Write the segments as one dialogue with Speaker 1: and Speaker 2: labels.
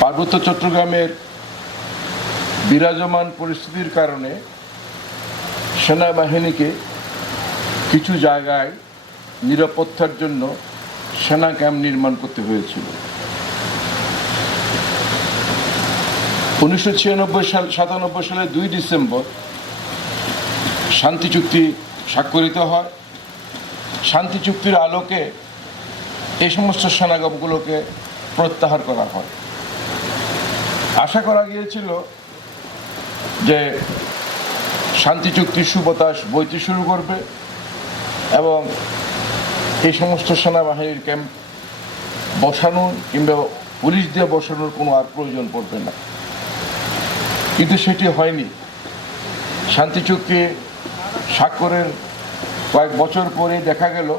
Speaker 1: পার্বত্য চট্টগ্রামের বিরাজমান পরিস্থিতির কারণে সেনাবাহিনীকে কিছু জায়গায় নিরাপত্তার জন্য সেনা ক্যাম্প নির্মাণ করতে হয়েছিল। উনিশশো ছিয়ানব্বই সাল, সাতানব্বই সালের দুই ডিসেম্বর শান্তি চুক্তি স্বাক্ষরিত হয়। শান্তি চুক্তির আলোকে এই সমস্ত সেনাগামগুলোকে প্রত্যাহার করা হয়। আশা করা গিয়েছিল যে শান্তি চুক্তির সুবতাস বইতে শুরু করবে এবং এই সমস্ত সেনাবাহিনীর ক্যাম্প বসানো কিংবা পুলিশ দিয়ে বসানোর কোনো আর প্রয়োজন পড়বে না। কিন্তু সেটি হয়নি। শান্তি চুক্তি স্বাক্ষরের কয়েক বছর পরে দেখা গেল,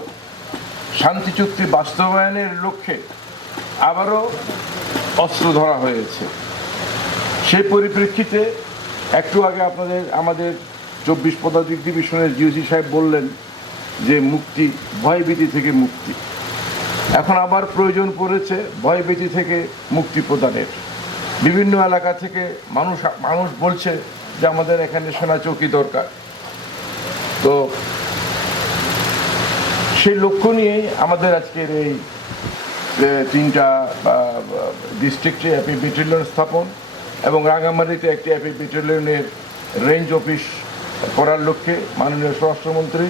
Speaker 1: শান্তি চুক্তি বাস্তবায়নের লক্ষ্যে আবারও অস্ত্র ধরা হয়েছে। সেই পরিপ্রেক্ষিতে একটু আগে আপনাদের, আমাদের চব্বিশ পদাধিক ডিভিশনের জিওসি সাহেব বললেন যে মুক্তি ভয়ভীতি থেকে মুক্তি। এখন আবার প্রয়োজন পড়েছে ভয়ভীতি থেকে মুক্তি প্রদানের। বিভিন্ন এলাকা থেকে মানুষ মানুষ বলছে যে আমাদের এখানে সেনা চৌকি দরকার। তো সেই লক্ষ্য নিয়েই আমাদের আজকের এই তিনটা ডিস্ট্রিক্টে অ্যাপি ব্যাটালিয়ন স্থাপন। এবং রাঙামাটিতে একটি অ্যাপি ব্যাটালিয়নের রেঞ্জ অফিস করার লক্ষ্যে মাননীয় স্বরাষ্ট্রমন্ত্রী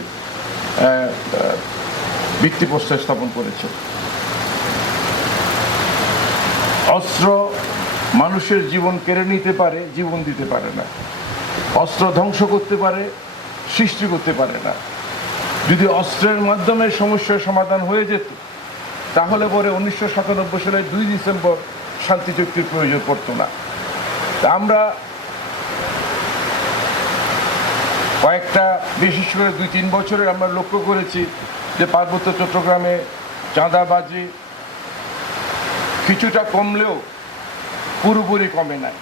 Speaker 1: ভিত্তিপ্রস্তর স্থাপন করেছে অস্ত্র মানুষের জীবন কেড়ে নিতে পারে, জীবন দিতে পারে না। অস্ত্র ধ্বংস করতে পারে, সৃষ্টি করতে পারে না। যদি অস্ত্রের মাধ্যমে সমস্যার সমাধান হয়ে যেত, তাহলে পরে উনিশশো সাতানব্বই সালের দুই ডিসেম্বর শান্তি চুক্তির প্রয়োজন পড়তো না। আমরা কয়েকটা বিশেষ করে দুই তিন বছরে আমরা লক্ষ্য করেছি যে পার্বত্য চট্টগ্রামে চাঁদাবাজি কিছুটা কমলেও পুরোপুরি কমে নাই।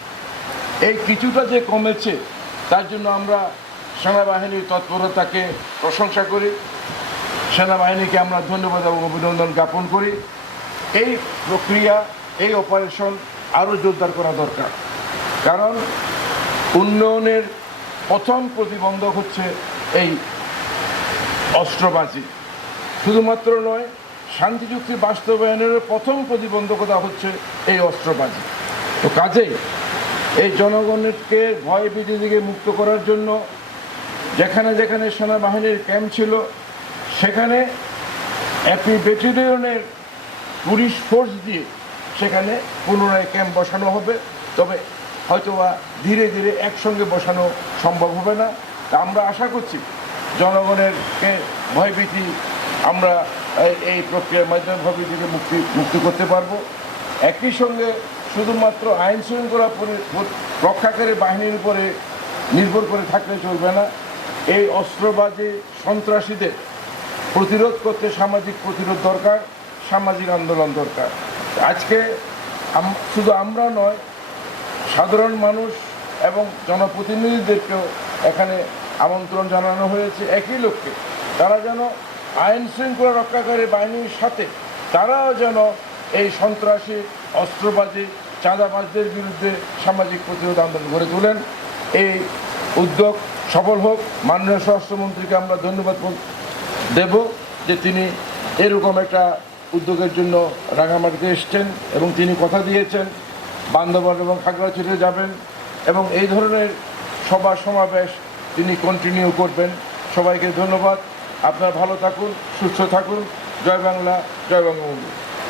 Speaker 1: এই কিছুটা যে কমেছে, তার জন্য আমরা সেনাবাহিনীর তৎপরতাকে প্রশংসা করি, সেনাবাহিনীকে আমরা ধন্যবাদ এবং অভিনন্দন জ্ঞাপন করি। এই প্রক্রিয়া, এই অপারেশন আরও জোরদার করা দরকার। কারণ উন্নয়নের প্রথম প্রতিবন্ধক হচ্ছে এই অস্ত্রবাজি। শুধুমাত্র নয়, শান্তি চুক্তি বাস্তবায়নের প্রথম প্রতিবন্ধকতা হচ্ছে এই অস্ত্রবাজি। তো কাজেই এই জনগণকে ভয় ভীতি থেকে মুক্ত করার জন্য যেখানে যেখানে সেনাবাহিনীর ক্যাম্প ছিল, সেখানে অ্যাপি ব্যাটালিয়নের পুলিশ ফোর্স দিয়ে সেখানে পুনরায় ক্যাম্প বসানো হবে। তবে হয়তোবা ধীরে ধীরে একসঙ্গে বসানো সম্ভব হবে না। আমরা আশা করছি জনগণের ভয়ভীতি আমরা এই- প্রক্রিয়ার মাধ্যমে ভয়ভীতিকে মুক্তি মুক্তি করতে পারব। একই সঙ্গে শুধুমাত্র আইন শৃঙ্খলা রক্ষাকারী বাহিনীর উপরে নির্ভর করে থাকলে চলবে না। এই অস্ত্রবাজি সন্ত্রাসীদের প্রতিরোধ করতে সামাজিক প্রতিরোধ দরকার, সামাজিক আন্দোলন দরকার। আজকে শুধু আমরা নয় সাধারণ মানুষ এবং জনপ্রতিনিধিদেরকেও এখানে আমন্ত্রণ জানানো হয়েছে একই লক্ষ্যে। তারা যেন আইন শৃঙ্খলা রক্ষাকারী বাহিনীর সাথে তারাও যেন এই সন্ত্রাসী, অস্ত্রবাজি, চাঁদাবাজদের বিরুদ্ধে সামাজিক প্রতিরোধ আন্দোলন গড়ে তোলেন। এই উদ্যোগ সফল হোক। মাননীয় স্বরাষ্ট্রমন্ত্রীকে আমরা ধন্যবাদ দেব যে তিনি এরকম একটা উদ্যোগের জন্য রাঙামাটিতে এসছেন এবং তিনি কথা দিয়েছেন। বান্দরবান এবং খাগড়াছড়িতে যাবেন এবং এই ধরনের সভা সমাবেশ তিনি কন্টিনিউ করবেন। সবাইকে ধন্যবাদ। আপনারা ভালো থাকুন, সুস্থ থাকুন। জয় বাংলা, জয় বঙ্গবন্ধু।